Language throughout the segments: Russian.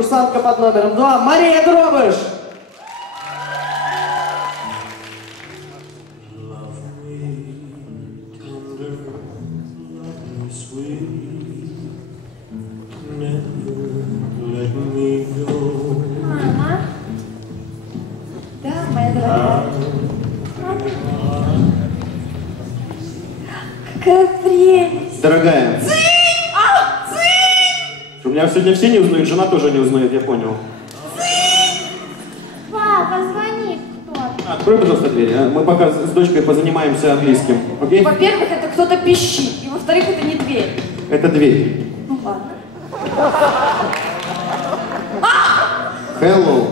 курсантка под номером 2 Мария Дробыш. Мама? Да, моя дорогая. Какая прелесть. Дорогая. У меня сегодня все не узнают, жена тоже не узнает, я понял. Папа, звони кто-то. Открой, пожалуйста, дверь. Мы пока с дочкой позанимаемся английским. Окей? Во-первых, это кто-то пищит. И во-вторых, это не дверь. Это дверь. Ну ладно. Hello.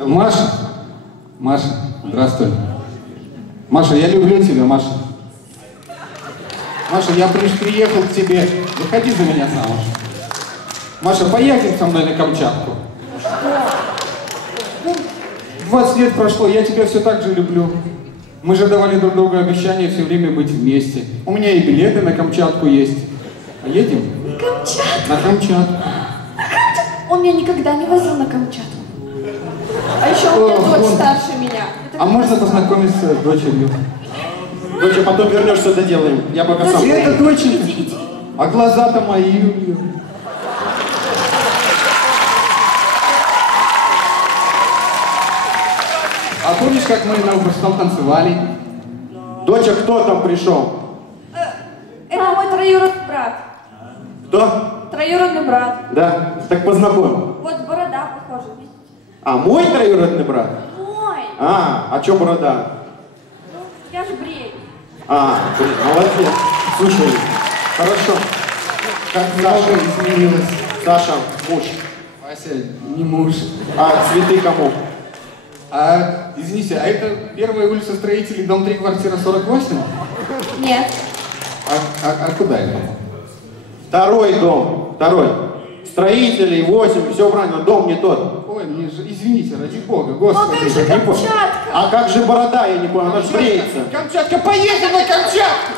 Маша, Маша, здравствуй. Маша, я люблю тебя, Маша. Маша, я приехал к тебе. Выходи за меня замуж. Маша, поедем со мной на Камчатку. 20 лет прошло, я тебя все так же люблю. Мы же давали друг другу обещание все время быть вместе. У меня и билеты на Камчатку есть. Поедем? Камчатка. На Камчатку. Он меня никогда не возил на Камчатку. А еще у меня дочь старше меня. Это А можно познакомиться с дочерью? Доча, потом вернешься, доделаем. Я пока сам. И это доченька. Иди. А глаза-то мои у нее. А помнишь, как мы на выпускном танцевали? Доча, кто там пришел? Это мой троюродный брат. Кто? Троюродный брат. Да? Так познакомь. Вот борода похожа, видите? А, мой троюродный брат? Мой. А чё борода? Ну, я же брею. Блин, молодец. Слушай, хорошо. Как Саша изменилась? Саша, муж. Вася, не муж. А цветы кому? Извините, а это первая улица Строителей, дом 3, квартира 48? Нет. А куда это? Второй дом. Второй. Строителей 8, все правильно, дом не тот. Ой, мне же, извините, ради бога, Ну, а господи. как же не понял. Камчатка? А как же борода, я не понял, она же бреется. Камчатка, поедем на Камчатку!